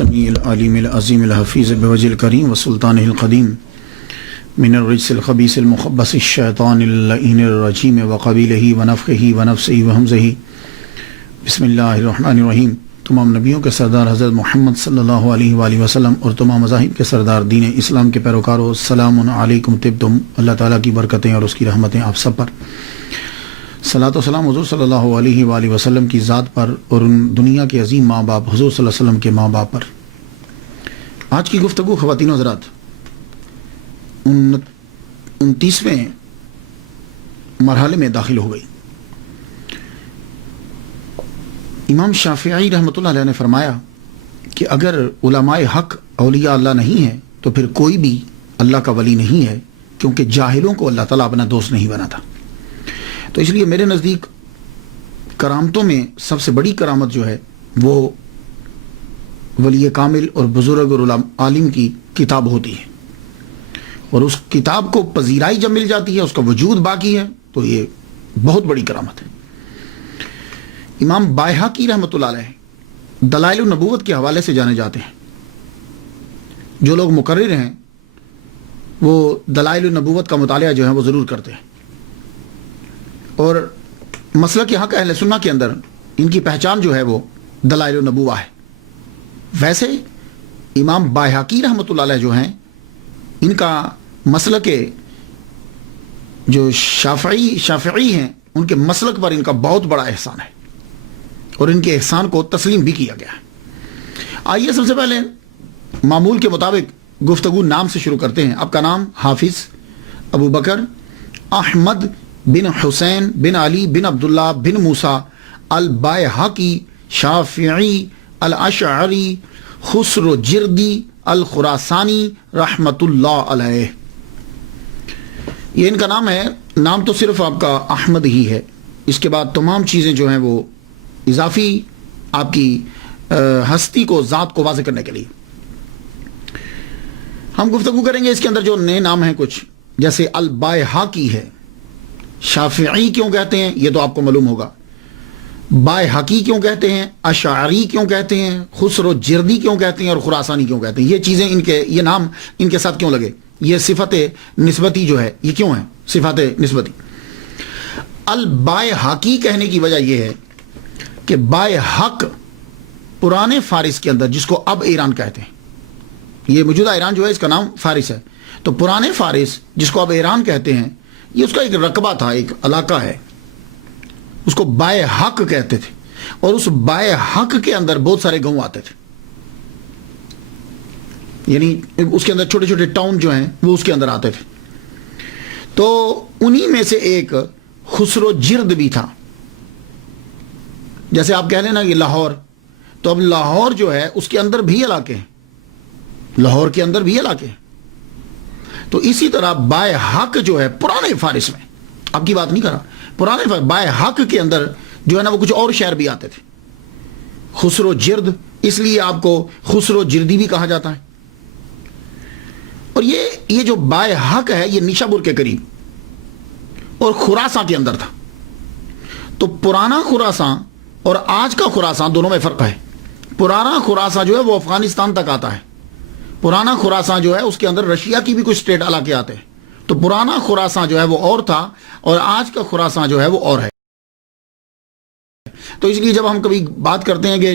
السمیع العلیم العظیم الحفیظ بوجہ الکریم وسلطانہ القدیم من الرجس الخبیث المخبث الشیطان اللعین الرجیم وقبیلہ ونفخہ ونفسہ وہمزہ بسم اللہ الرحمن الرحیم۔ تمام نبیوں کے سردار حضرت محمد صلی اللہ علیہ وآلہ وسلم اور تمام مذاہب کے سردار دین اسلام کے پیروکاروں، السلام علیکم طبتم۔ اللہ تعالیٰ کی برکتیں اور اس کی رحمتیں آپ سب پر۔ صلاۃ و سلام حضور صلی اللہ علیہ وآلہ وسلم کی ذات پر اور ان دنیا کے عظیم ماں باپ حضور صلی اللہ علیہ وسلم کے ماں باپ پر۔ آج کی گفتگو خواتین و حضرات 29ویں مرحلے میں داخل ہو گئی۔ امام شافعی رحمۃ اللہ علیہ نے فرمایا کہ اگر علماء حق اولیاء اللہ نہیں ہے تو پھر کوئی بھی اللہ کا ولی نہیں ہے، کیونکہ جاہلوں کو اللہ تعالیٰ اپنا دوست نہیں بنا تھا۔ تو اس لیے میرے نزدیک کرامتوں میں سب سے بڑی کرامت جو ہے وہ ولی کامل اور بزرگ اور عالم کی کتاب ہوتی ہے، اور اس کتاب کو پذیرائی جب مل جاتی ہے، اس کا وجود باقی ہے، تو یہ بہت بڑی کرامت ہے۔ امام بائہقی رحمۃ اللہ علیہ دلائل النبوت کے حوالے سے جانے جاتے ہیں۔ جو لوگ مقرر ہیں وہ دلائل النبوت کا مطالعہ جو ہے وہ ضرور کرتے ہیں، اور مسلک حق اہل سنہ کے اندر ان کی پہچان جو ہے وہ دلائل النبوہ ہے۔ ویسے امام بائہقی رحمۃ اللہ علیہ جو ہیں، ان کا مسلک جو شافعی ہیں، ان کے مسلک پر ان کا بہت بڑا احسان ہے، اور ان کے احسان کو تسلیم بھی کیا گیا ہے۔ آئیے سب سے پہلے معمول کے مطابق گفتگو نام سے شروع کرتے ہیں۔ آپ کا نام حافظ ابو بکر احمد بن حسین بن علی بن عبداللہ بن موسیٰ البائہقی شافعی الاشعری خسرو جردی الخراسانی رحمۃ اللہ علیہ۔ یہ ان کا نام ہے۔ نام تو صرف آپ کا احمد ہی ہے، اس کے بعد تمام چیزیں جو ہیں وہ اضافی آپ کی ہستی کو، ذات کو واضح کرنے کے لیے ہم گفتگو کریں گے۔ اس کے اندر جو نئے نام ہیں کچھ، جیسے البائہقی ہے۔ شافعی کیوں کہتے ہیں یہ تو آپ کو معلوم ہوگا، بائہقی کیوں کہتے ہیں، اشعری کیوں کہتے ہیں، خسرو جردی کیوں کہتے ہیں، اور خراسانی کیوں کہتے ہیں۔ یہ چیزیں یہ نام ان کے ساتھ کیوں لگے؟ یہ صفت نسبتی جو ہے یہ کیوں ہے صفت نسبتی؟ البائہقی کہنے کی وجہ یہ ہے کہ بائہق پرانے فارس کے اندر، جس کو اب ایران کہتے ہیں، یہ موجودہ ایران جو ہے اس کا نام فارس ہے، تو پرانے فارس جس کو اب ایران کہتے ہیں، یہ اس کا ایک رقبہ تھا، ایک علاقہ ہے، اس کو بائہق کہتے تھے، اور اس بائہق کے اندر بہت سارے گاؤں آتے تھے، یعنی اس کے اندر چھوٹے چھوٹے ٹاؤن جو ہیں وہ اس کے اندر آتے تھے۔ تو انہی میں سے ایک خسرو جرد بھی تھا۔ جیسے آپ کہہ لیں نا یہ لاہور، تو اب لاہور جو ہے اس کے اندر بھی علاقے ہیں، لاہور کے اندر بھی علاقے ہیں۔ تو اسی طرح بائہق جو ہے پرانے فارس میں، اب کی بات نہیں کر رہا، پرانے فارس بائہق کے اندر جو ہے نا وہ کچھ اور شہر بھی آتے تھے، خسرو جرد، اس لیے آپ کو خسرو جردی بھی کہا جاتا ہے۔ اور یہ جو بائہق ہے یہ نیشابور کے قریب اور خراساں کے اندر تھا۔ تو پرانا خراساں اور آج کا خراساں دونوں میں فرق ہے۔ پرانا خراساں جو ہے وہ افغانستان تک آتا ہے، پرانا خراساں جو ہے اس کے اندر رشیا کی بھی کچھ اسٹیٹ علاقے آتے ہیں۔ تو پرانا خراساں جو ہے وہ اور تھا، اور آج کا خراساں جو ہے وہ اور ہے۔ تو اس لیے جب ہم کبھی بات کرتے ہیں کہ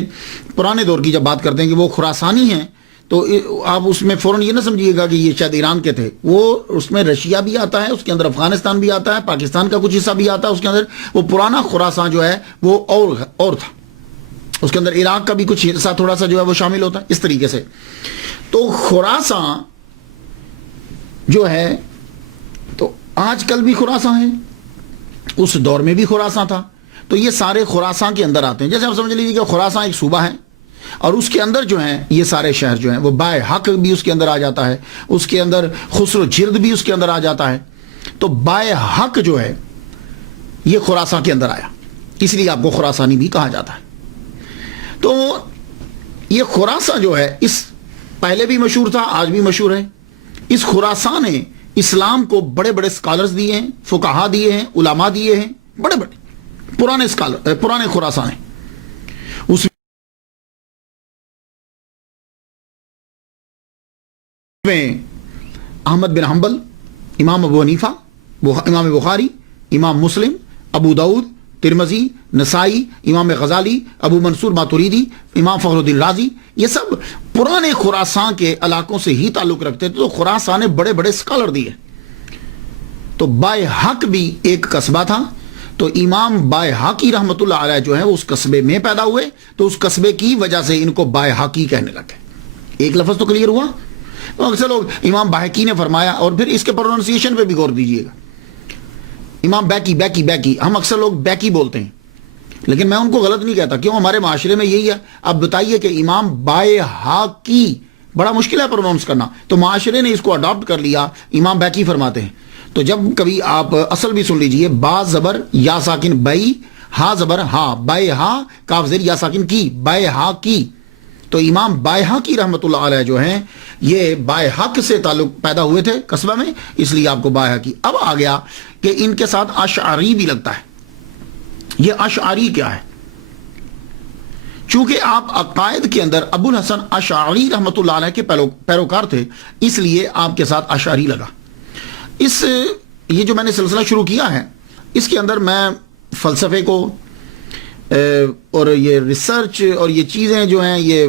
پرانے دور کی جب بات کرتے ہیں کہ وہ خراسانی ہیں، تو آپ اس میں فوراً یہ نہ سمجھیے گا کہ یہ شاید ایران کے تھے، وہ اس میں رشیا بھی آتا ہے، اس کے اندر افغانستان بھی آتا ہے، پاکستان کا کچھ حصہ بھی آتا ہے اس کے اندر۔ وہ پرانا خراساں جو ہے وہ اور تھا، اس کے اندر عراق کا بھی کچھ حصہ تھوڑا سا جو ہے وہ شامل ہوتا ہے، اس طریقے سے۔ تو خراساں جو ہے تو آج کل بھی خراساں ہے، اس دور میں بھی خراساں تھا، تو یہ سارے خراساں کے اندر آتے ہیں۔ جیسے آپ سمجھ لیجیے کہ خراساں ایک صوبہ ہے، اور اس کے اندر جو ہیں یہ سارے شہر جو ہیں وہ بائہق بھی اس کے اندر آ جاتا ہے، اس کے اندر خسرو جرد بھی اس کے اندر آ جاتا ہے۔ تو بائہق جو ہے یہ خراساں کے اندر آیا، اس لیے آپ کو خراسانی بھی کہا جاتا ہے۔ تو یہ خراساں جو ہے اس پہلے بھی مشہور تھا، آج بھی مشہور ہے۔ اس خراساں نے اسلام کو بڑے بڑے اسکالرز دیے ہیں، فقہا دیے ہیں، علماء دیے ہیں، بڑے بڑے پرانے خراساں ہیں۔ اس میں احمد بن حنبل، امام ابو حنیفہ، امام بخاری، امام مسلم، ابو داؤد، ترمذی، نسائی، امام غزالی، ابو منصور ماتوریدی، امام فخر الدین رازی، یہ سب پرانے خراسان کے علاقوں سے ہی تعلق رکھتے تھے. تو خراسان نے بڑے بڑے اسکالر دیے. تو بائے حق بھی ایک قصبہ تھا. تو امام بائے حقی رحمت اللہ علیہ جو ہے اس قصبے میں پیدا ہوئے. تو اس قصبے کی وجہ سے ان کو بائے حقی کہنے لگے. ایک لفظ تو کلیئر ہوا. تو اکثر لوگ امام باحقی نے فرمایا، اور پھر اس کے پروننسیشن پہ بھی غور دیجیے گا. امام بیکی بیکی بیکی، ہم اکثر لوگ بیکی بولتے ہیں، لیکن میں ان کو غلط نہیں کہتا. کیوں؟ ہمارے معاشرے میں یہی ہے. اب بتائیے کہ امام بائے حقی بڑا مشکل ہے پروننس کرنا، تو معاشرے نے اس کو اڈاپٹ کر لیا، امام بیکی فرماتے ہیں. تو جب کبھی آپ اصل بھی سن لیجئے، با زبر یا ساکن بئی، ہا زبر ہا، بائے ہا کاف زیر یا ساکن کی، بائے ہا کی. تو امام بائے حقی رحمت اللہ علیہ جو ہیں یہ بائے حق سے تعلق پیدا ہوئے تھے قصبہ میں، اس لیے آپ کو بائے حقی. اب آ گیا کہ ان کے ساتھ اشعری بھی لگتا ہے. یہ اشعری کیا ہے؟ چونکہ آپ عقائد کے اندر ابو الحسن اشعری رحمت اللہ علیہ کے پیروکار تھے، اس لیے آپ کے ساتھ اشعری لگا. یہ جو میں نے سلسلہ شروع کیا ہے، اس کے اندر میں فلسفے کو اور یہ ریسرچ اور یہ چیزیں جو ہیں، یہ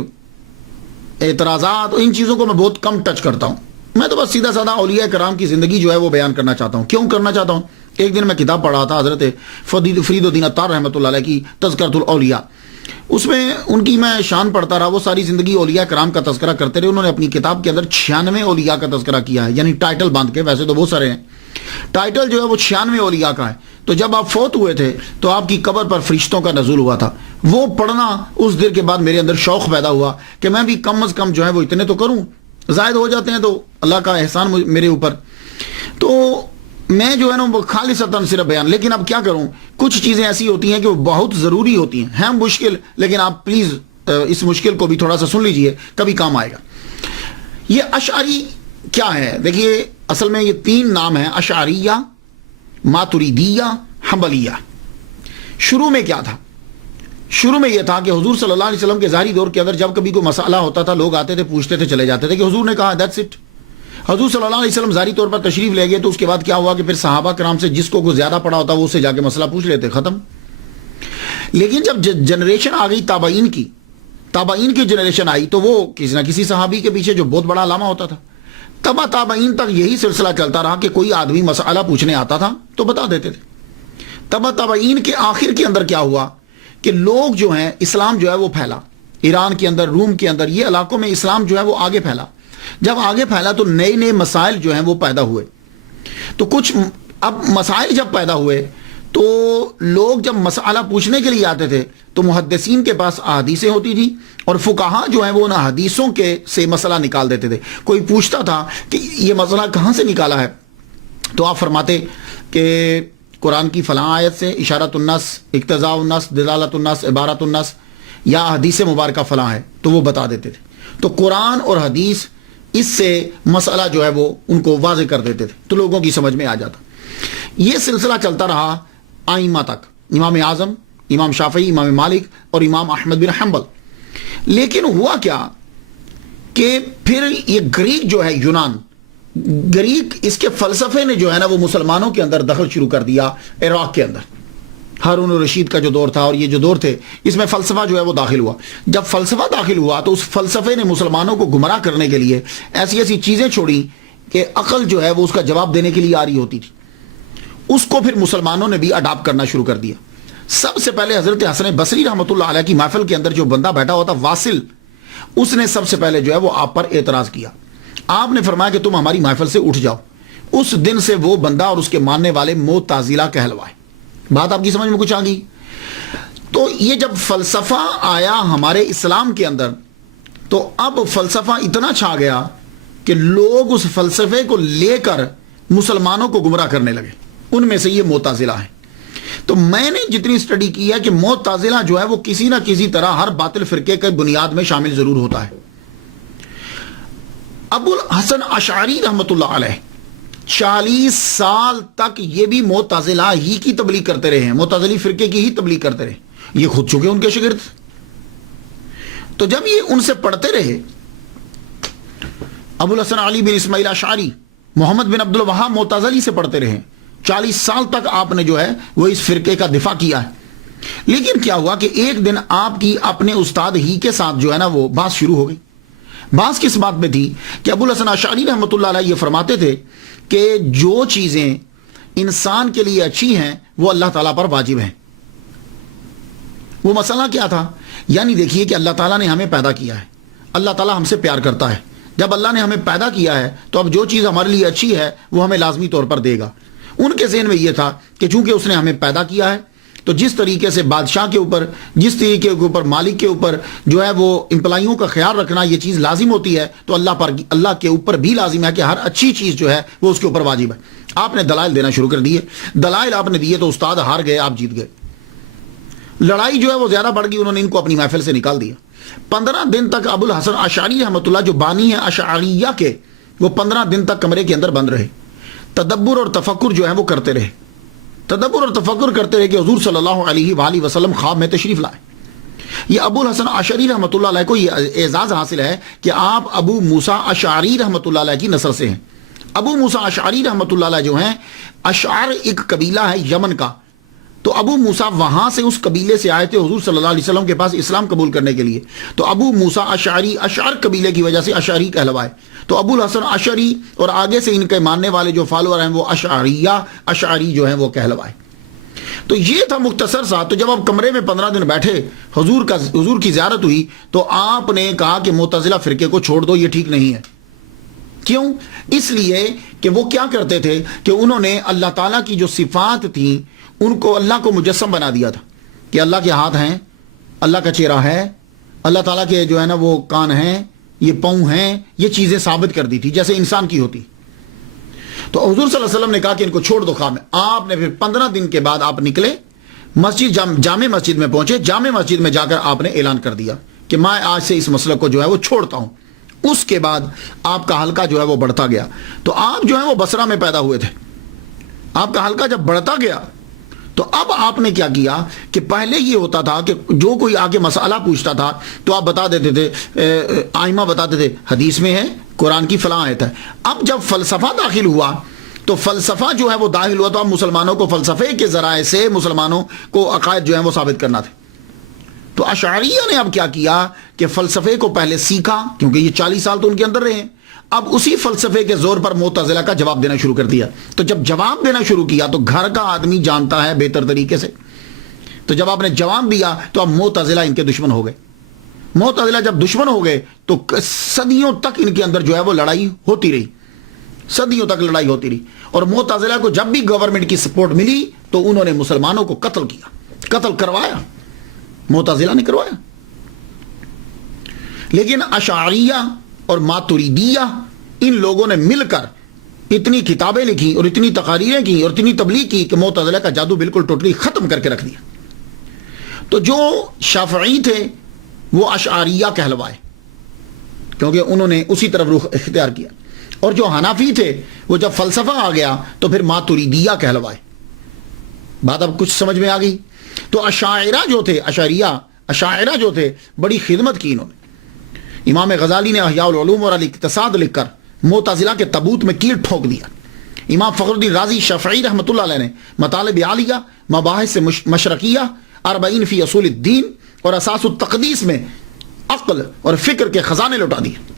اعتراضات، ان چیزوں کو میں بہت کم ٹچ کرتا ہوں. میں تو بس سیدھا سادہ اولیاء کرام کی زندگی جو ہے وہ بیان کرنا چاہتا ہوں. کیوں کرنا چاہتا ہوں؟ ایک دن میں کتاب پڑھا تھا حضرت فرید الدین عطار رحمۃ اللہ علیہ کی تذکرۃ الاولیاء. اس میں ان کی میں شان پڑھتا رہا. وہ ساری زندگی اولیاء کرام کا تذکرہ کرتے رہے. انہوں نے اپنی کتاب کے اندر 96 اولیاء کا تذکرہ کیا ہے، یعنی ٹائٹل باندھ کے. ویسے تو بہت سارے ہیں، ٹائٹل جو ہے وہ 96 اولیاء کا ہے. تو جب آپ فوت ہوئے تھے تو آپ کی قبر پر فرشتوں کا نزول ہوا تھا. وہ پڑھنا اس دن کے بعد میرے اندر شوق پیدا ہوا کہ میں بھی کم از کم جو ہے وہ اتنے تو کروں. زائد ہو جاتے ہیں تو اللہ کا احسان میرے اوپر. تو میں جو ہے نا وہ خالصتاً صرف بیان. لیکن اب کیا کروں، کچھ چیزیں ایسی ہوتی ہیں کہ وہ بہت ضروری ہوتی ہیں مشکل، لیکن آپ پلیز اس مشکل کو بھی تھوڑا سا سن لیجئے، کبھی کام آئے گا. یہ اشعری کیا ہے؟ دیکھیے اصل میں یہ 3 نام ہیں: اشعریہ، ماتریدیہ، حنبلیہ. شروع میں کیا تھا؟ شروع میں یہ تھا کہ حضور صلی اللہ علیہ وسلم کے ظاہری دور کے اندر جب کبھی کوئی مسئلہ ہوتا تھا، لوگ آتے تھے، پوچھتے تھے، چلے جاتے تھے کہ حضور نے کہا دیٹس اٹ. حضور صلی اللہ علیہ وسلم ظاہری طور پر تشریف لے گئے تو اس کے بعد کیا ہوا کہ پھر صحابہ کرام سے جس کو زیادہ پڑا ہوتا وہ اس سے جا کے مسئلہ پوچھ لیتے، ختم. لیکن جب جنریشن آ گئی تابعین کی جنریشن آئی تو وہ کسی نہ کسی صحابی کے پیچھے جو بہت بڑا علامہ ہوتا تھا. تابعین تک یہی سلسلہ چلتا رہا کہ کوئی آدمی مسئلہ پوچھنے آتا تھا تو بتا دیتے تھے. تابعین کے آخر کے اندر کیا ہوا کہ لوگ جو ہیں، اسلام جو ہے وہ پھیلا ایران کے اندر، روم کے اندر، یہ علاقوں میں اسلام جو ہے وہ آگے پھیلا. جب آگے پھیلا تو نئے مسائل جو ہیں وہ پیدا ہوئے. تو کچھ اب مسائل جب پیدا ہوئے تو لوگ جب مسئلہ پوچھنے کے لیے آتے تھے تو محدثین کے پاس احادیثیں ہوتی تھی اور فقہا جو ہیں وہ ان حدیثوں کے سے مسئلہ نکال دیتے تھے. کوئی پوچھتا تھا کہ یہ مسئلہ کہاں سے نکالا ہے، تو آپ فرماتے کہ قرآن کی فلاں آیت سے اشارت النص، اقتضاء النص، دلالت النص، عبارت النص، یا حدیث مبارکہ فلاں ہے، تو وہ بتا دیتے تھے. تو قرآن اور حدیث اس سے مسئلہ جو ہے وہ ان کو واضح کر دیتے تھے تو لوگوں کی سمجھ میں آ جاتا. یہ سلسلہ چلتا رہا آئمہ تک، امام اعظم، امام شافعی، امام مالک اور امام احمد بن حنبل. لیکن ہوا کیا کہ پھر یہ گریک جو ہے، یونان، گریک، اس کے فلسفے نے جو ہے نا وہ مسلمانوں کے اندر دخل شروع کر دیا. عراق کے اندر ہارون الرشید کا جو دور تھا اور یہ جو دور تھے، اس میں فلسفہ جو ہے وہ داخل ہوا. جب فلسفہ داخل ہوا تو اس فلسفے نے مسلمانوں کو گمراہ کرنے کے لیے ایسی ایسی چیزیں چھوڑی کہ عقل جو ہے وہ اس کا جواب دینے کے لیے آ رہی ہوتی تھی. اس کو پھر مسلمانوں نے بھی اڈاپٹ کرنا شروع کر دیا. سب سے پہلے حضرت حسن بصری رحمۃ اللہ علیہ کی محفل کے اندر جو بندہ بیٹھا ہوتا واصل، اس نے سب سے پہلے جو ہے وہ آپ پر اعتراض کیا. آپ نے فرمایا کہ تم ہماری محفل سے اٹھ جاؤ. اس دن سے وہ بندہ اور اس کے ماننے والے معتزلہ کہلوائے. بات آپ کی سمجھ میں کچھ آ گئی؟ تو یہ جب فلسفہ آیا ہمارے اسلام کے اندر تو اب فلسفہ اتنا چھا گیا کہ لوگ اس فلسفے کو لے کر مسلمانوں کو گمراہ کرنے لگے. ان میں سے یہ معتزلہ ہیں. تو میں نے جتنی اسٹڈی کی ہے کہ معتزلہ جو ہے وہ کسی نہ کسی طرح ہر باطل فرقے کے بنیاد میں شامل ضرور ہوتا ہے. ابو الحسن اشعری رحمت اللہ علیہ 40 سال تک یہ بھی معتزلہ ہی کی تبلیغ کرتے رہے ہیں، معتزلی فرقے کی ہی تبلیغ کرتے رہے. یہ خود چکے ان کے شاگرد. تو جب یہ ان سے پڑھتے رہے ابو الحسن علی بن اسماعیل اشعری محمد بن عبد الوہاب معتزلی سے پڑھتے رہے، 40 سال تک آپ نے جو ہے وہ اس فرقے کا دفاع کیا ہے. لیکن کیا ہوا کہ ایک دن آپ کی اپنے استاد ہی کے ساتھ جو ہے نا وہ بات شروع ہو گئی. بات کس بات میں تھی کہ ابو الحسن اشعری رحمۃ اللہ علیہ یہ فرماتے تھے کہ جو چیزیں انسان کے لیے اچھی ہیں وہ اللہ تعالیٰ پر واجب ہیں. وہ مسئلہ کیا تھا؟ یعنی دیکھیے کہ اللہ تعالیٰ نے ہمیں پیدا کیا ہے، اللہ تعالیٰ ہم سے پیار کرتا ہے. جب اللہ نے ہمیں پیدا کیا ہے تو اب جو چیز ہمارے لیے اچھی ہے وہ ہمیں لازمی طور پر دے گا. ان کے ذہن میں یہ تھا کہ چونکہ اس نے ہمیں پیدا کیا ہے تو جس طریقے سے بادشاہ کے اوپر، جس طریقے کے اوپر مالک کے اوپر جو ہے وہ امپلائیوں کا خیال رکھنا یہ چیز لازم ہوتی ہے، تو اللہ کے اوپر بھی لازم ہے کہ ہر اچھی چیز جو ہے وہ اس کے اوپر واجب ہے. آپ نے دلائل دینا شروع کر دیے، دلائل آپ نے دیے تو استاد ہار گئے، آپ جیت گئے. لڑائی جو ہے وہ زیادہ بڑھ گئی، انہوں نے ان کو اپنی محفل سے نکال دیا. 15 دن تک ابو الحسن اشعری رحمۃ اللہ جو بانی ہیں اشعریہ کے، وہ 15 دن تک کمرے کے اندر بند رہے، تدبر اور تفکر جو ہے وہ کرتے رہے. تدبر اور تفکر کرتے رہے کہ حضور صلی اللہ علیہ وآلہ وسلم خواب میں تشریف لائے. یہ ابو الحسن اشعری رحمۃ اللہ علیہ کو یہ اعزاز حاصل ہے کہ آپ ابو موسیٰ اشعری رحمۃ اللہ علیہ کی نسل سے ہیں. ابو موسیٰ اشعری رحمۃ اللہ علیہ جو ہیں، اشعر ایک قبیلہ ہے یمن کا، تو ابو موسیٰ وہاں سے اس قبیلے سے آئے تھے حضور صلی اللہ علیہ وسلم کے پاس اسلام قبول کرنے کے لیے. تو ابو موسیٰ اشعری اشعر قبیلے کی وجہ سے اشعری کہلوائے. تو ابو الحسن اشعری اور آگے سے ان کے ماننے والے جو فالوور ہیں وہ اشعریہ اشعری جو ہیں وہ کہلوائے. تو یہ تھا مختصر سا. تو جب آپ کمرے میں 15 دن بیٹھے، حضور کی زیارت ہوئی، تو آپ نے کہا کہ معتزلہ فرقے کو چھوڑ دو، یہ ٹھیک نہیں ہے. کیوں؟ اس لیے کہ وہ کیا کرتے تھے کہ انہوں نے اللہ تعالیٰ کی جو صفات تھیں ان کو اللہ کو مجسم بنا دیا تھا کہ اللہ کے ہاتھ ہیں، اللہ کا چہرہ ہے، اللہ تعالیٰ کے جو ہے نا وہ کان ہیں، یہ پاؤں ہیں، یہ چیزیں ثابت کر دی تھی جیسے انسان کی ہوتی. تو حضور صلی اللہ علیہ وسلم نے کہا کہ ان کو چھوڑ دو خواب میں. آپ نے پھر 15 دن کے بعد آپ نکلے، مسجد جامع مسجد میں پہنچے. جامع مسجد میں جا کر آپ نے اعلان کر دیا کہ میں آج سے اس مسئلے کو جو ہے وہ چھوڑتا ہوں. اس کے بعد آپ کا حلقہ جو ہے وہ بڑھتا گیا. تو آپ جو ہے وہ بصرہ میں پیدا ہوئے تھے. آپ کا حلقہ جب بڑھتا گیا تو اب آپ نے کیا کیا کہ پہلے یہ ہوتا تھا کہ جو کوئی آگے مسئلہ پوچھتا تھا تو آپ بتا دیتے تھے، آئمہ بتاتے تھے حدیث میں ہے، قرآن کی فلاں آیت ہے. اب جب فلسفہ داخل ہوا تو فلسفہ جو ہے وہ داخل ہوا تو اب مسلمانوں کو فلسفے کے ذرائع سے مسلمانوں کو عقائد جو ہیں وہ ثابت کرنا تھے. تو اشعریہ نے اب کیا کیا کہ فلسفے کو پہلے سیکھا، کیونکہ یہ 40 سال تو ان کے اندر رہے ہیں. اب اسی فلسفے کے زور پر معتزلہ کا جواب دینا شروع کر دیا. تو جب جواب دینا شروع کیا تو گھر کا آدمی جانتا ہے بہتر طریقے سے. تو جب آپ نے جواب دیا تو اب معتزلہ ان کے دشمن ہو گئے. معتزلہ جب دشمن ہو گئے تو صدیوں تک ان کے اندر جو ہے وہ لڑائی ہوتی رہی، صدیوں تک لڑائی ہوتی رہی. اور معتزلہ کو جب بھی گورنمنٹ کی سپورٹ ملی تو انہوں نے مسلمانوں کو قتل کیا، قتل کروایا، معتزلہ نے کروایا. لیکن اشعریہ اور ماتریدیہ ان لوگوں نے مل کر اتنی کتابیں لکھی اور اتنی تقاریریں کی اور اتنی تبلیغ کی کہ معتزلہ کا جادو بالکل ٹوٹلی ختم کر کے رکھ دیا. تو جو شافعی تھے وہ اشعریہ کہلوائے کیونکہ انہوں نے اسی طرف رخ اختیار کیا. اور جو حنفی تھے وہ جب فلسفہ آ گیا تو پھر ماتریدیہ کہلوائے. بات اب کچھ سمجھ میں آ گئی. تو اشاعرہ جو تھے، اشاعرہ جو تھے بڑی خدمت کی انہوں نے. امام غزالی نے احیاء العلوم اور الاقتصاد لکھ کر معتزلہ کے تابوت میں کیل ٹھوک دیا. امام فخر الدین رازی شافعی رحمۃ اللہ علیہ نے مطالب عالیہ، مباحث مشرقیہ، 40 فی اصول الدین اور اساس التقدیس میں عقل اور فکر کے خزانے لوٹا دیے.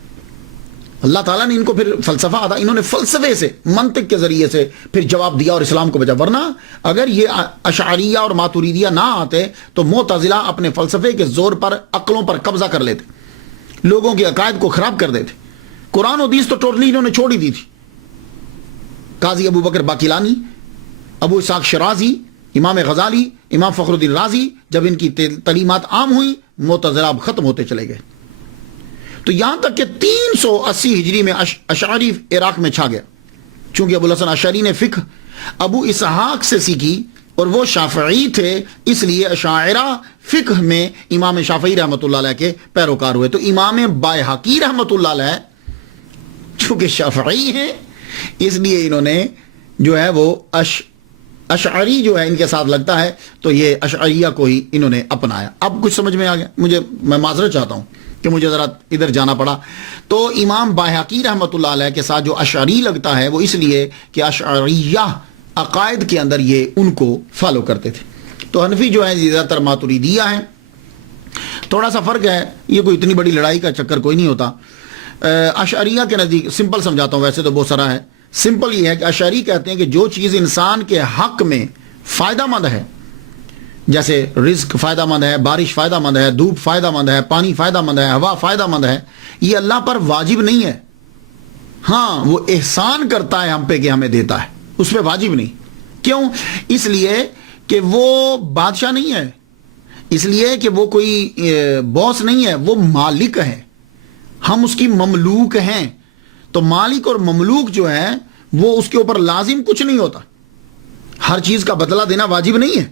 اللہ تعالیٰ نے ان کو پھر فلسفہ آتا، انہوں نے فلسفے سے، منطق کے ذریعے سے پھر جواب دیا اور اسلام کو بچا. ورنہ اگر یہ اشعریہ اور ماتریدیہ نہ آتے تو معتزلہ اپنے فلسفے کے زور پر عقلوں پر قبضہ کر لیتے، لوگوں کے عقائد کو خراب کر دیتے. قرآن و حدیث تو ٹوٹلی انہوں نے چھوڑ ہی دی تھی. قاضی ابو بکر باقلانی، ابو اسحاق شرازی، امام غزالی، امام فخر الدین رازی، جب ان کی تعلیمات عام ہوئی معتزلہ اب ختم ہوتے چلے گئے. تو یہاں تک کہ 380 ہجری میں اشعری عراق میں چھا گیا. چونکہ ابو الحسن اشعری نے فقہ ابو اسحاق سے سیکھی اور وہ شافعی تھے، اس لیے اشاعرہ فقہ میں امام شافعی رحمۃ اللہ علیہ کے پیروکار ہوئے. تو امام بائحقی رحمۃ اللہ علیہ چونکہ شافعی ہیں اس لیے انہوں نے جو ہے وہ اشعری جو ہے ان کے ساتھ لگتا ہے تو یہ اشعریہ کو ہی انہوں نے اپنایا. اب کچھ سمجھ میں آ گیا؟ میں معذرت چاہتا ہوں کہ مجھے ذرا ادھر جانا پڑا. تو امام بایہقی رحمۃ اللہ علیہ کے ساتھ جو اشعری لگتا ہے وہ اس لیے کہ اشعریہ عقائد کے اندر یہ ان کو فالو کرتے تھے. تو حنفی جو ہے زیادہ تر ماتریدیہ ہیں. تھوڑا سا فرق ہے, یہ کوئی اتنی بڑی لڑائی کا چکر کوئی نہیں ہوتا. اشعریہ کے نزدیک سمپل سمجھاتا ہوں, ویسے تو بہت سارا ہے. سمپل یہ ہے کہ اشعری کہتے ہیں کہ جو چیز انسان کے حق میں فائدہ مند ہے, جیسے رزق فائدہ مند ہے, بارش فائدہ مند ہے, دھوپ فائدہ مند ہے, پانی فائدہ مند ہے, ہوا فائدہ مند ہے, یہ اللہ پر واجب نہیں ہے. ہاں وہ احسان کرتا ہے ہم پہ کہ ہمیں دیتا ہے, اس پہ واجب نہیں. کیوں؟ اس لیے کہ وہ بادشاہ نہیں ہے, اس لیے کہ وہ کوئی باس نہیں ہے, وہ مالک ہے, ہم اس کی مملوک ہیں. تو مالک اور مملوک جو ہے وہ اس کے اوپر لازم کچھ نہیں ہوتا, ہر چیز کا بدلہ دینا واجب نہیں ہے,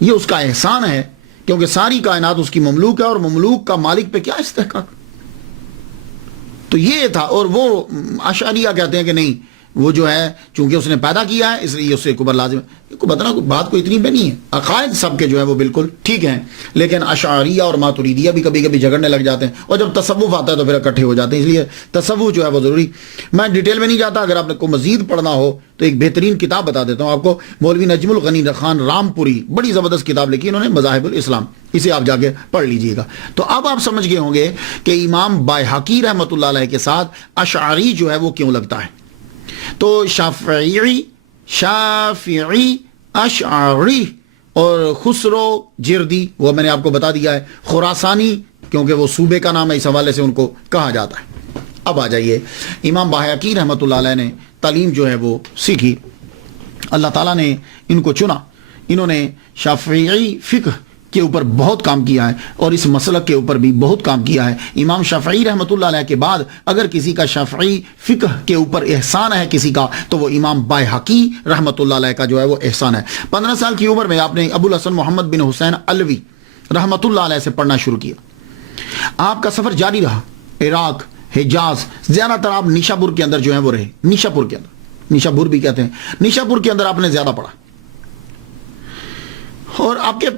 یہ اس کا احسان ہے, کیونکہ ساری کائنات اس کی مملوک ہے اور مملوک کا مالک پہ کیا استحقاق. تو یہ تھا. اور وہ اشعریہ کہتے ہیں کہ نہیں, وہ جو ہے چونکہ اس نے پیدا کیا ہے اس لیے اس سے اوپر لازم ہے. بات کوئی اتنی بے نہیں ہے. عقائد سب کے جو ہے وہ بالکل ٹھیک ہیں, لیکن اشعریہ اور ماتریدیہ بھی کبھی کبھی جھگڑنے لگ جاتے ہیں, اور جب تصوف آتا ہے تو پھر اکٹھے ہو جاتے ہیں. اس لیے تصوف جو ہے وہ ضروری. میں ڈیٹیل میں نہیں جاتا, اگر آپ کو مزید پڑھنا ہو تو ایک بہترین کتاب بتا دیتا ہوں آپ کو. مولوی نجم الغنی خان رامپوری, بڑی زبردست کتاب لکھی انہوں نے, مذاہب الاسلام, اسے آپ جا کے پڑھ لیجئے گا. تو اب آپ سمجھ گئے ہوں گے کہ امام بایہقی رحمۃ اللہ علیہ کے ساتھ اشعری جو ہے وہ کیوں لگتا ہے. تو شافعی اشعری اور خسرو جردی, وہ میں نے آپ کو بتا دیا ہے, خراسانی کیونکہ وہ صوبے کا نام ہے, اس حوالے سے ان کو کہا جاتا ہے. اب آ جائیے, امام بایہقی رحمۃ اللہ علیہ نے تعلیم جو ہے وہ سیکھی, اللہ تعالیٰ نے ان کو چنا. انہوں نے شافعی فقہ کے اوپر بہت کام کیا ہے اور اس مسلک کے اوپر بھی بہت کام کیا ہے. امام شافعی رحمۃ اللہ علیہ کے بعد اگر کسی کا شافعی فقہ کے اوپر احسان ہے کسی کا, تو وہ امام بایہقی رحمۃ اللہ علیہ کا جو ہے وہ احسان ہے. 15 سال کی عمر میں آپ نے ابو الحسن محمد بن حسین علوی رحمۃ اللہ علیہ سے پڑھنا شروع کیا. آپ کا سفر جاری رہا, عراق, حجاز, زیادہ تر آپ نیشاپور کے اندر جو ہیں وہ رہے. نیشاپور کے اندر, نیشاپور بھی کہتے ہیں, نیشاپور کے اندر آپ نے زیادہ پڑھا. اور آپ کے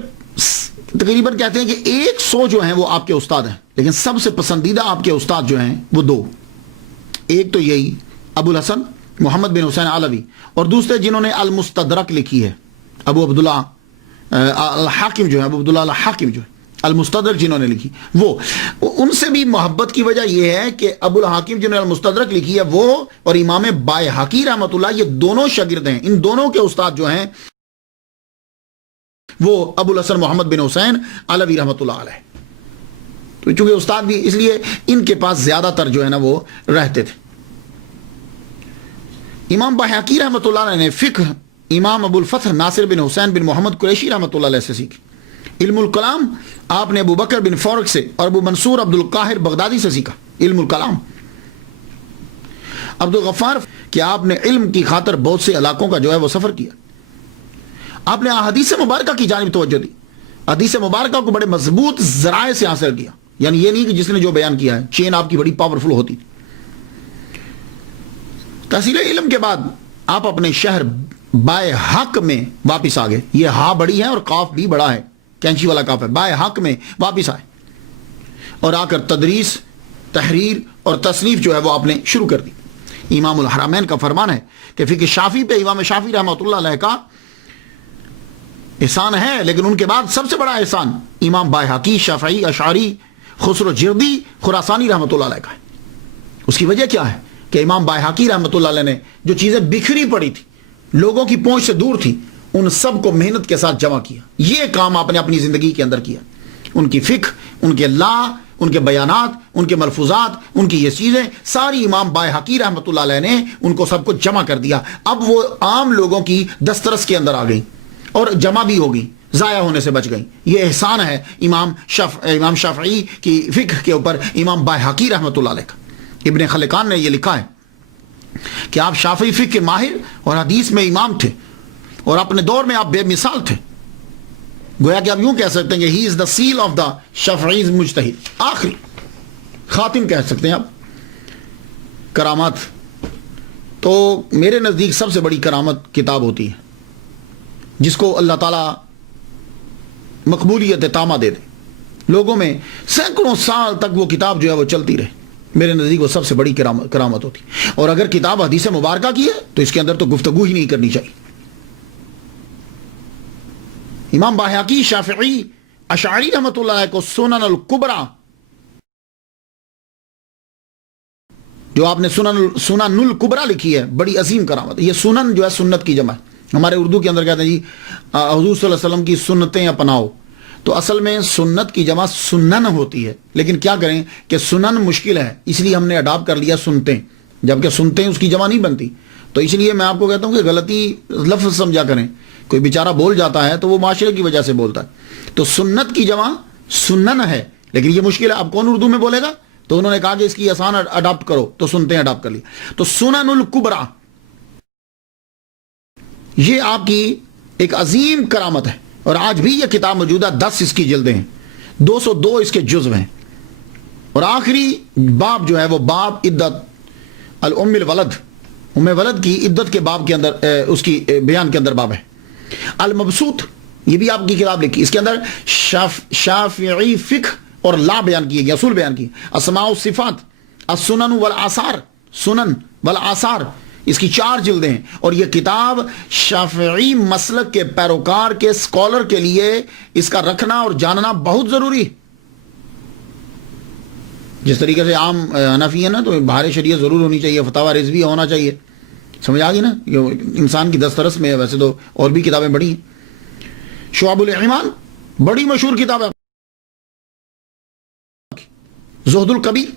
تقریباً کہتے ہیں کہ 100 جو ہیں وہ آپ کے استاد ہیں, لیکن سب سے پسندیدہ آپ کے استاد جو ہیں وہ 2. ایک تو یہی ابو الحسن محمد بن حسین علوی, اور دوسرے جنہوں نے المستدرک لکھی ہے, ابو عبداللہ الحاکم جو ہے, ابو عبداللہ الحاکم جو ہے, المستدرک جنہوں نے لکھی, وہ ان سے بھی محبت کی وجہ یہ ہے کہ ابو الحاکم جنہوں نے المستدرک لکھی ہے وہ اور امام بایہقی رحمۃ اللہ, یہ دونوں شاگرد ہیں. ان دونوں کے استاد جو ہیں وہ ابو الحسن محمد بن حسین علوی رحمۃ اللہ علیہ. تو چونکہ استاد بھی, اس لیے ان کے پاس زیادہ تر جو ہے نا وہ رہتے تھے. امام بایہقی رحمۃ اللہ علیہ نے فقہ امام ابو الفتح ناصر بن حسین بن محمد قریشی رحمۃ اللہ علیہ سے سیکھی. علم الکلام آپ نے ابو بکر بن فورق سے اور ابو منصور عبد القاہر بغدادی سے سیکھا. علم الکلام عبد الغفار کہ آپ نے علم کی خاطر بہت سے علاقوں کا جو ہے وہ سفر کیا. آپ نے احادیث مبارکہ کی جانب توجہ دی, حدیث مبارکہ کو بڑے مضبوط ذرائع سے حاصل کیا. یعنی یہ نہیں کہ جس نے جو بیان کیا ہے, چین آپ کی بڑی پاورفل ہوتی تھی. تحصیل علم کے بعد آپ اپنے شہر بایحق میں واپس آ گئے. یہ ہا بڑی ہے اور قاف بھی بڑا ہے, کینچی والا قاف ہے. بایحق میں واپس آئے اور آ کر تدریس, تحریر اور تصنیف جو ہے وہ آپ نے شروع کر دی. امام الحرمین کا فرمان ہے کہ فقہ شافی پہ امام شافی رحمۃ اللہ علیہ کا احسان ہے, لیکن ان کے بعد سب سے بڑا احسان امام بایہقی شافعی اشعری خسرو جردی خراسانی رحمۃ اللہ علیہ کا ہے. اس کی وجہ کیا ہے کہ امام بایہقی رحمۃ اللہ علیہ نے جو چیزیں بکھری پڑی تھی, لوگوں کی پہنچ سے دور تھی, ان سب کو محنت کے ساتھ جمع کیا. یہ کام آپ نے اپنی زندگی کے اندر کیا. ان کی فقہ, ان کے لا, ان کے بیانات, ان کے ملفوظات, ان کی یہ چیزیں ساری امام بایہقی رحمۃ اللہ علیہ نے ان کو سب کچھ جمع کر دیا. اب وہ عام لوگوں کی دسترس کے اندر آ گئی اور جمع بھی ہو گئی, ضائع ہونے سے بچ گئی. یہ احسان ہے امام شافعی کی فقہ کے اوپر امام بایہقی رحمۃ اللہ علیہ کا. ابن خلقان نے یہ لکھا ہے کہ آپ شافعی فقہ کے ماہر اور حدیث میں امام تھے, اور اپنے دور میں آپ بے مثال تھے. گویا کہ آپ یوں کہہ سکتے ہیں کہ ہی از دا سیل آف دا شافعیز مجتہد, آخری خاتم کہہ سکتے ہیں آپ. کرامات تو میرے نزدیک سب سے بڑی کرامت کتاب ہوتی ہے جس کو اللہ تعالیٰ مقبولیت تامہ دے دے. لوگوں میں سینکڑوں سال تک وہ کتاب جو ہے وہ چلتی رہے. میرے نزدیک وہ سب سے بڑی کرامت ہوتی. اور اگر کتاب حدیث مبارکہ کی ہے تو اس کے اندر تو گفتگو ہی نہیں کرنی چاہیے. امام باحقی شافعی اشعری رحمۃ اللہ علیہ کو سنن الکبریٰ، جو آپ نے سنن الکبریٰ لکھی ہے، بڑی عظیم کرامت. یہ سنن جو ہے سنت کی جمع ہے. ہمارے اردو کے اندر کہتے ہیں جی حضور صلی اللہ علیہ وسلم کی سنتیں اپناؤ، تو اصل میں سنت کی جمع سنن ہوتی ہے. لیکن کیا کریں کہ سنن مشکل ہے، اس لیے ہم نے اڈاپٹ کر لیا سنتیں، جبکہ سنتیں اس کی جمع نہیں بنتی. تو اس لیے میں آپ کو کہتا ہوں کہ غلطی لفظ سمجھا کریں. کوئی بیچارہ بول جاتا ہے تو وہ معاشرے کی وجہ سے بولتا ہے. تو سنت کی جمع سنن ہے، لیکن یہ مشکل ہے. اب کون اردو میں بولے گا؟ تو انہوں نے کہا کہ اس کی آسان اڈاپٹ کرو، تو سنتیں اڈاپٹ کر لی. تو سنن الکبریٰ یہ آپ کی ایک عظیم کرامت ہے، اور آج بھی یہ کتاب موجود ہے. 10 اس کی جلدیں ہیں، 202 اس کے جزو ہیں. اور آخری باب جو ہے وہ باب عدت الام الولد، ام ولد کی عدت کے باب کے اندر اس کی بیان کے اندر باب ہے. المبسوط یہ بھی آپ کی کتاب لکھی، اس کے اندر شافعی فقہ اور لا بیان کیے گئے، اصول بیان کیے. اسماء و صفات، السنن والآثار، سنن والآثار، اس کی 4 جلدیں ہیں. اور یہ کتاب شافعی مسلک کے پیروکار کے اسکالر کے لیے اس کا رکھنا اور جاننا بہت ضروری ہے. جس طریقے سے عام حنفی ہے نا، تو بہار شریعت ضرور ہونی چاہیے، فتاوی رضویہ ہونا چاہیے. سمجھ آ گئی نا؟ انسان کی دسترس میں ہے. ویسے تو اور بھی کتابیں بڑی ہیں. شعب الایمان بڑی مشہور کتاب ہے. زہد الکبیر،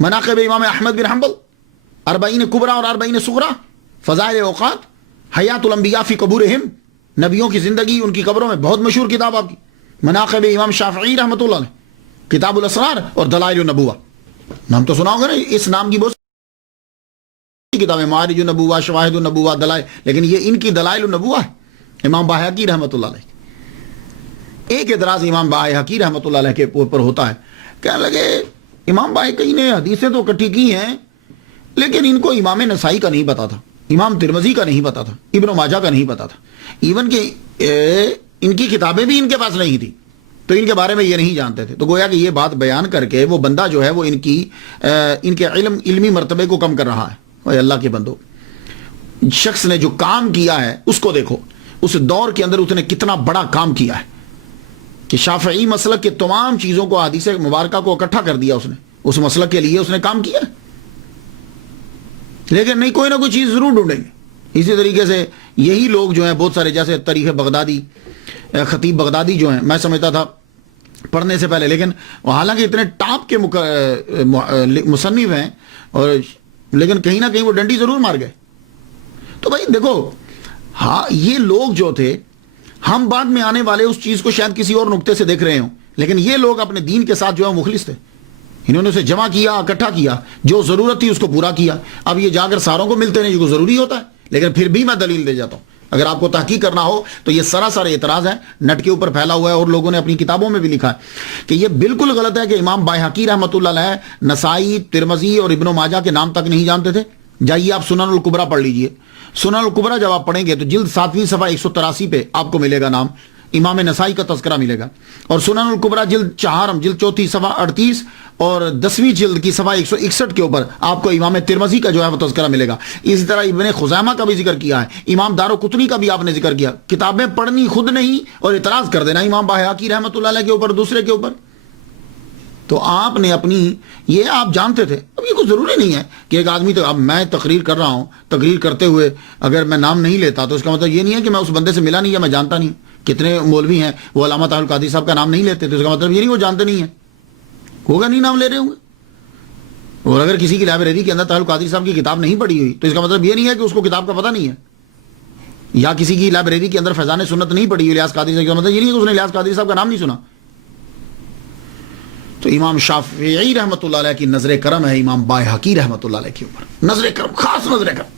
مناقب امام احمد بن حنبل، 40 کبریٰ اور 40 صغریٰ، فضائل اوقات، حیات الانبیاء فی قبورہم، نبیوں کی زندگی ان کی قبروں میں، بہت مشہور کتاب آپ کی. مناقب امام شافعی رحمۃ اللہ علیہ، کتاب الاسرار اور دلائل النبوہ. نام تو سنا ہوگا نا، اس نام کی بہت کتابیں، معارج النبوہ، شواہد النبوہ، دلائل، لیکن یہ ان کی دلائل النبوہ ہے. امام باحقی رحمۃ اللہ علیہ. ایک اعتراض امام باحقی رحمۃ اللہ علیہ کے اوپر ہوتا ہے، کہنے لگے امام باحقی نے حدیثیں تو اکٹھی کی ہیں، لیکن ان کو امام نسائی کا نہیں پتا تھا، امام ترمذی کا نہیں پتا تھا، ابن ماجہ کا نہیں پتا تھا، ایون کہ ان کی کتابیں بھی ان کے پاس نہیں تھی، تو ان کے بارے میں یہ نہیں جانتے تھے. تو گویا کہ یہ بات بیان کر کے وہ بندہ جو ہے وہ ان کے علمی مرتبے کو کم کر رہا ہے. اوہ اللہ کے بندو، شخص نے جو کام کیا ہے اس کو دیکھو. اس دور کے اندر اس نے کتنا بڑا کام کیا ہے کہ شافعی مسلک کے تمام چیزوں کو، حدیث مبارکہ کو اکٹھا کر دیا. اس نے اس مسلک کے لیے اس نے کام کیا، لیکن نہیں، کوئی نہ کوئی چیز ضرور ڈھونڈیں گے. اسی طریقے سے یہی لوگ جو ہیں بہت سارے، جیسے تاریخ بغدادی، خطیب بغدادی جو ہیں، میں سمجھتا تھا پڑھنے سے پہلے، لیکن حالانکہ اتنے ٹاپ کے مصنف ہیں، اور لیکن کہیں نہ کہیں وہ ڈنڈی ضرور مار گئے. تو بھائی دیکھو، ہاں یہ لوگ جو تھے، ہم بعد میں آنے والے اس چیز کو شاید کسی اور نقطے سے دیکھ رہے ہوں، لیکن یہ لوگ اپنے دین کے ساتھ جو ہے مخلص تھے. انہوں نے اسے جمع کیا، اکٹھا کیا، جو ضرورت تھی اس کو پورا کیا. اب یہ جا کر ساروں کو ملتے نہیں، جو ضروری ہوتا ہے، لیکن پھر بھی میں دلیل دے جاتا ہوں. اگر آپ کو تحقیق کرنا ہو تو یہ سراسر اعتراض ہے، نٹ کے اوپر پھیلا ہوا ہے، اور لوگوں نے اپنی کتابوں میں بھی لکھا ہے کہ یہ بالکل غلط ہے کہ امام باحقی رحمۃ اللہ علیہ نسائی، ترمذی اور ابن ماجہ کے نام تک نہیں جانتے تھے. جائیے آپ سنن الکبریٰ پڑھ لیجئے. سنن الکبریٰ جب آپ پڑھیں گے تو جلد 7ویں صفحہ 183 پہ آپ کو ملے گا نام، امام نسائی کا تذکرہ ملے گا. اور سنن الکبریٰ جلد 4 جلد 4 صفحہ 38 اور 10ویں جلد کی صفحہ 161 کے اوپر آپ کو امام ترمذی کا جو ہے وہ تذکرہ ملے گا. اسی طرح ابن خزیمہ کا بھی ذکر کیا ہے، امام دارقطنی کا بھی آپ نے ذکر کیا. کتابیں پڑھنی خود نہیں اور اعتراض کر دینا امام باحقی رحمۃ اللہ علیہ کے اوپر، دوسرے کے اوپر. تو آپ نے اپنی، یہ آپ جانتے تھے. اب یہ کوئی ضروری نہیں ہے کہ ایک آدمی، تو اب میں تقریر کر رہا ہوں، تقریر کرتے ہوئے اگر میں نام نہیں لیتا تو اس کا مطلب یہ نہیں ہے کہ میں اس بندے سے ملا نہیں یا میں جانتا نہیں. کتنے مولوی ہیں وہ علامہ طاہر القادری صاحب کا نام نہیں لیتے، تو اس کا مطلب یہ نہیں وہ جانتے نہیں ہیں، ہوگا نہیں نام لے رہے ہوں گے. اور اگر کسی کی لائبریری کے اندر طاہر القادری صاحب کی کتاب نہیں پڑھی ہوئی تو اس کا مطلب یہ نہیں ہے کہ اس کو کتاب کا پتہ نہیں ہے. یا کسی کی لائبریری کے اندر فیضان سنت نہیں پڑھی ہوئی الیاس قادری صاحب کا مطلب یہ نہیں ہے کہ اس نے الیاس قادری صاحب کا نام نہیں سنا. تو امام شافعی رحمۃ اللہ علیہ کی نظر کرم ہے امام باحقی رحمۃ اللہ علیہ کے اوپر، نظر کرم، خاص نظر کرم.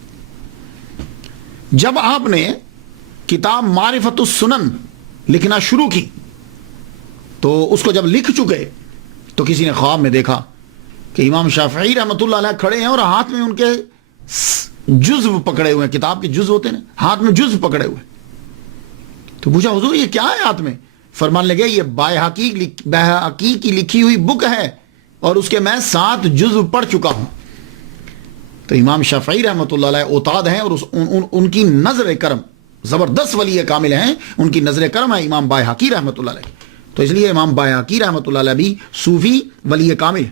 جب آپ نے کتاب معرفت السنن لکھنا شروع کی تو اس کو جب لکھ چکے تو کسی نے خواب میں دیکھا کہ امام شافعی رحمۃ اللہ علیہ کھڑے ہیں اور ہاتھ میں ان کے جزو پکڑے ہوئے ہیں، کتاب کے جزو ہوتے ہیں، ہاتھ میں جزو پکڑے ہوئے. تو پوچھا حضور یہ کیا ہے ہاتھ میں؟ فرمانے لگے یہ بائحقی کی لکھی ہوئی بک ہے اور اس کے میں 7 جزء پڑھ چکا ہوں. تو امام شافعی رحمۃ اللہ علیہ اوتاد ہیں اور ان کی نظر کرم زبردست ولی کامل ہیں, ان کی نظر کرم ہے امام بائحقی رحمۃ اللہ علیہ. تو اس لیے امام بائحقی رحمۃ اللہ علیہ بھی صوفی ولی کامل.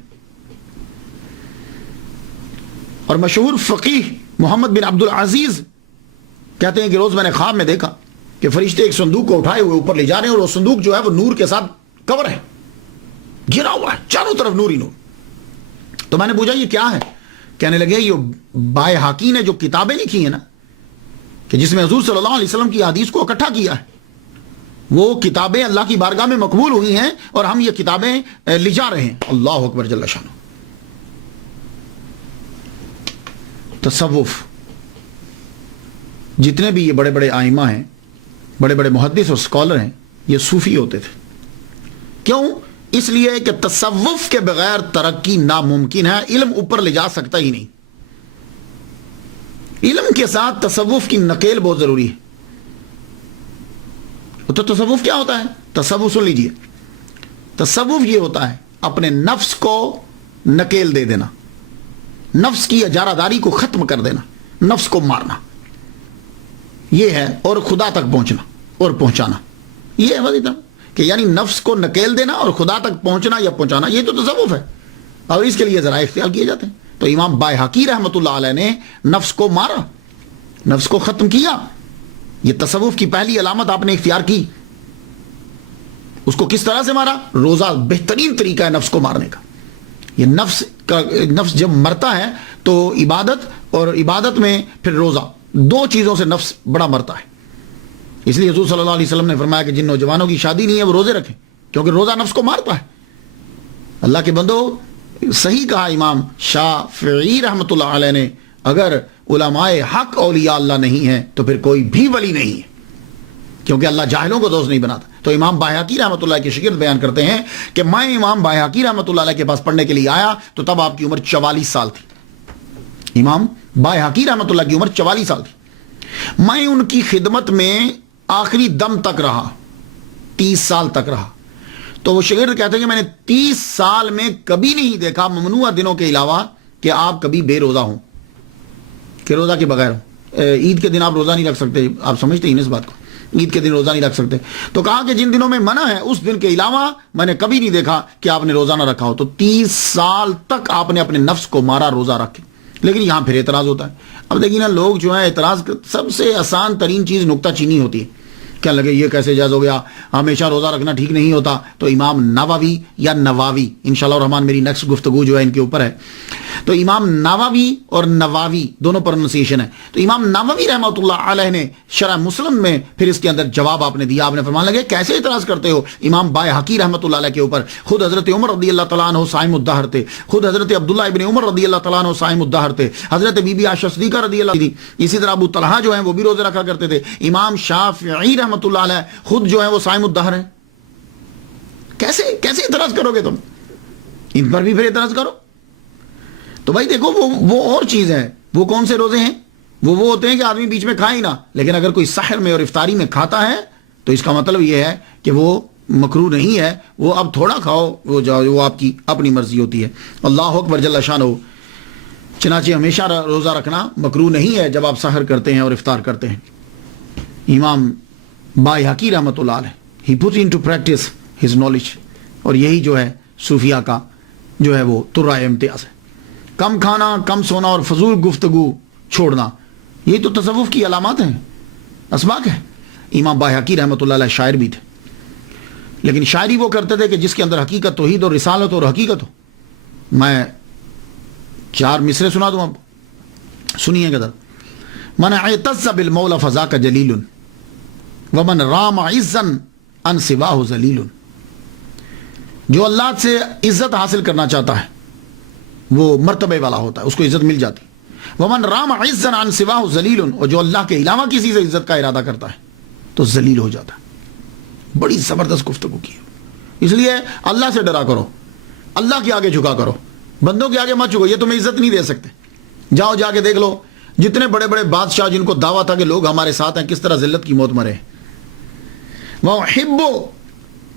اور مشہور فقیہ محمد بن عبد العزیز کہتے ہیں کہ روز میں نے خواب میں دیکھا کہ فرشتے ایک صندوق کو اٹھائے ہوئے اوپر لے جا رہے ہیں اور وہ صندوق جو ہے وہ نور کے ساتھ کور ہے, گھرا ہوا ہے چاروں طرف نور ہی نور. تو میں نے پوچھا یہ کیا ہے؟ کہنے لگے یہ بائحقی نے جو کتابیں لکھی ہیں نا کہ جس میں حضور صلی اللہ علیہ وسلم کی حدیث کو اکٹھا کیا ہے, وہ کتابیں اللہ کی بارگاہ میں مقبول ہوئی ہیں اور ہم یہ کتابیں لے جا رہے ہیں. اللہ اکبر جل شانہ. تصوف, جتنے بھی یہ بڑے بڑے آئمہ ہیں, بڑے بڑے محدث اور اسکالر ہیں, یہ صوفی ہوتے تھے. کیوں؟ اس لیے کہ تصوف کے بغیر ترقی ناممکن ہے. علم اوپر لے جا سکتا ہی نہیں. علم کے ساتھ تصوف کی نکیل بہت ضروری ہے. تو تصوف کیا ہوتا ہے؟ تصوف سن لیجئے, تصوف یہ ہوتا ہے اپنے نفس کو نکیل دے دینا, نفس کی اجارہ داری کو ختم کر دینا, نفس کو مارنا, یہ ہے. اور خدا تک پہنچنا اور پہنچانا, یہ ہے وظیفہ کہ یعنی نفس کو نکیل دینا اور خدا تک پہنچنا یا پہنچانا, یہ تو تصوف ہے. اور اس کے لیے ذرائع اختیار کیے جاتے ہیں. تو امام بائحقی رحمۃ اللہ علیہ نے نفس کو مارا, نفس کو ختم کیا. یہ تصوف کی پہلی علامت آپ نے اختیار کی. اس کو کس طرح سے مارا؟ روزہ بہترین طریقہ ہے نفس کو مارنے کا. یہ نفس جب مرتا ہے تو عبادت, اور عبادت میں پھر روزہ, 2 چیزوں سے نفس بڑا مرتا ہے. اس لیے حضور صلی اللہ علیہ وسلم نے فرمایا کہ جن نوجوانوں کی شادی نہیں ہے وہ روزے رکھیں, کیونکہ روزہ نفس کو مارتا ہے. اللہ کے بندو, صحیح کہا امام شافعی رحمۃ اللہ علیہ نے, اگر علماء حق اولیاء اللہ نہیں ہیں تو پھر کوئی بھی ولی نہیں ہے, کیونکہ اللہ جاہلوں کو دوست نہیں بناتا. تو امام بائحقی رحمۃ اللہ کے شاگرد بیان کرتے ہیں کہ میں امام بائحقی رحمۃ اللہ علیہ کے پاس پڑھنے کے لیے آیا تو تب آپ کی عمر 44 سال تھی. امام بائحقی رحمۃ اللہ کی عمر 44 سال تھی. میں ان کی خدمت میں آخری دم تک رہا, 30 سال تک رہا. تو وہ شاگرد کہتے ہیں کہ میں نے 30 سال میں کبھی نہیں دیکھا ممنوع دنوں کے علاوہ کہ آپ کبھی بے روزہ ہوں, کہ روزہ کے بغیر ہوں. عید کے دن آپ روزہ نہیں رکھ سکتے, آپ سمجھتے ہیں اس بات کو, عید کے دن روزہ نہیں رکھ سکتے. تو کہا کہ جن دنوں میں منع ہے اس دن کے علاوہ میں نے کبھی نہیں دیکھا کہ آپ نے روزہ نہ رکھا ہو. تو 30 سال تک آپ نے اپنے نفس کو مارا روزہ رکھ کے. لیکن یہاں پھر اعتراض ہوتا ہے. اب دیکھیں نا, لوگ جو ہیں اعتراض سب سے آسان ترین چیز نکتہ چینی ہوتی ہے. کیا لگے یہ کیسے جائز ہو گیا, ہمیشہ روزہ رکھنا ٹھیک نہیں ہوتا. تو امام نووی یا نواوی, انشاءاللہ الرحمن میری نیکسٹ گفتگو جو ہے ان کے اوپر ہے, تو امام نووی اور نواوی دونوں پروننسیشن ہے. تو امام نووی رحمۃ اللہ علیہ نے شرح مسلم میں پھر اس کے اندر جواب آپ نے دیا. آپ نے فرمانے لگے کیسے اعتراض کرتے ہو امام بائحقی رحمۃ اللہ علیہ کے اوپر؟ خود حضرت عمر رضی اللہ تعالیٰ عنہ صائم الدہر تھے, خود حضرت عبداللہ ابن عمر رضی اللہ تعالیٰ عنہ صائم الدہر تھے, حضرت بی بی عائشہ صدیقہ رضی اللہ عنہا, اسی طرح ابو طلحہ جو ہیں وہ بھی روزے رکھا کرتے تھے. امام شافعی رحمۃ اللہ علیہ خود جو ہے وہ صائم الدہر ہیں. کیسے اعتراض کرو گے تم؟ ان پر بھی پھر اعتراض کرو. تو بھائی دیکھو وہ اور چیز ہے. وہ کون سے روزے ہیں؟ وہ ہوتے ہیں کہ آدمی بیچ میں کھائے ہی نہ, لیکن اگر کوئی سحر میں اور افطاری میں کھاتا ہے تو اس کا مطلب یہ ہے کہ وہ مکروہ نہیں ہے. وہ اب تھوڑا کھاؤ, وہ آپ کی اپنی مرضی ہوتی ہے. اللہ اکبر جل شانہ. چنانچہ ہمیشہ روزہ رکھنا مکروہ نہیں ہے جب آپ سحر کرتے ہیں اور افطار کرتے ہیں. امام بائحقی رحمۃ اللہ علیہ, he put into practice his knowledge, اور یہی جو ہے صوفیہ کا جو ہے وہ ترہ امتیاز ہے. کم کھانا, کم سونا اور فضول گفتگو چھوڑنا, یہ تو تصوف کی علامات ہیں, اسباق ہے. امام بائحقی رحمۃ اللہ علیہ شاعر بھی تھے, لیکن شاعری وہ کرتے تھے کہ جس کے اندر حقیقت, توحید اور رسالت اور حقیقت ہو. میں 4 مصرے سنا دوں, اب سنیے گا. من اعتز بالمولا فذاک جلیل ومن رام عزا عن سواہ ذلیل. جو اللہ سے عزت حاصل کرنا چاہتا ہے وہ مرتبے والا ہوتا ہے, اس کو عزت مل جاتی. ومن رام عزا عن سواہ ذلیل, اور جو اللہ کے علاوہ کسی سے عزت کا ارادہ کرتا ہے تو ذلیل ہو جاتا ہے. بڑی زبردست گفتگو کی. اس لیے اللہ سے ڈرا کرو, اللہ کے آگے جھکا کرو, بندوں کے آگے مت جھکو. یہ تمہیں عزت نہیں دے سکتے. جاؤ جا کے دیکھ لو جتنے بڑے بڑے بادشاہ جن کو دعویٰ تھا کہ لوگ ہمارے ساتھ ہیں, کس طرح ذلت کی موت مرے. وَأُحِبُّ